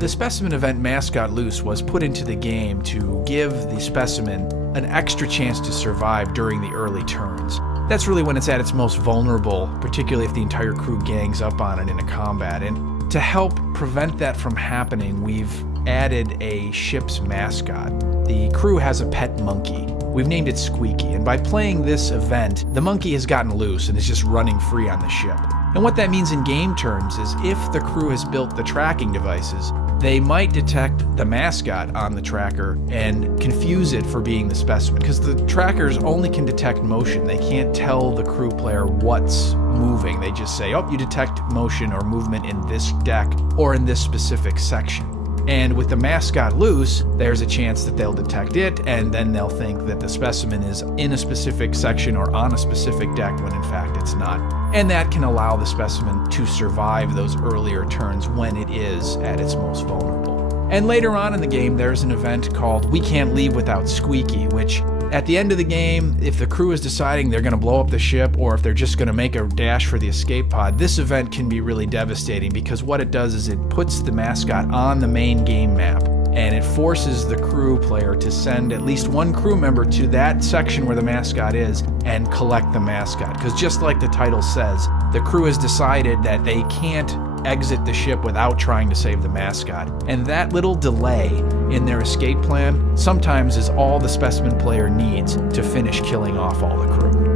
The Specimen event Mascot Loose was put into the game to give the Specimen an extra chance to survive during the early turns. That's really when it's at its most vulnerable, particularly if the entire crew gangs up on it in a combat. And to help prevent that from happening, we've added a ship's mascot. The crew has a pet monkey. We've named it Squeaky, and by playing this event, the monkey has gotten loose and is just running free on the ship. And what that means in game terms is if the crew has built the tracking devices, they might detect the mascot on the tracker and confuse it for being the Specimen, because the trackers only can detect motion. They can't tell the crew player what's moving. They just say, oh, you detect motion or movement in this deck or in this specific section. And with the mascot loose, there's a chance that they'll detect it, and then they'll think that the Specimen is in a specific section or on a specific deck when in fact it's not. And that can allow the Specimen to survive those earlier turns when it is at its most vulnerable. And later on in the game, there's an event called We Can't Leave Without Squeaky, which at the end of the game, if the crew is deciding they're going to blow up the ship or if they're just going to make a dash for the escape pod, this event can be really devastating because what it does is it puts the mascot on the main game map and it forces the crew player to send at least one crew member to that section where the mascot is and collect the mascot. Because just like the title says, the crew has decided that they can't exit the ship without trying to save the mascot. And that little delay in their escape plan sometimes is all the Specimen player needs to finish killing off all the crew.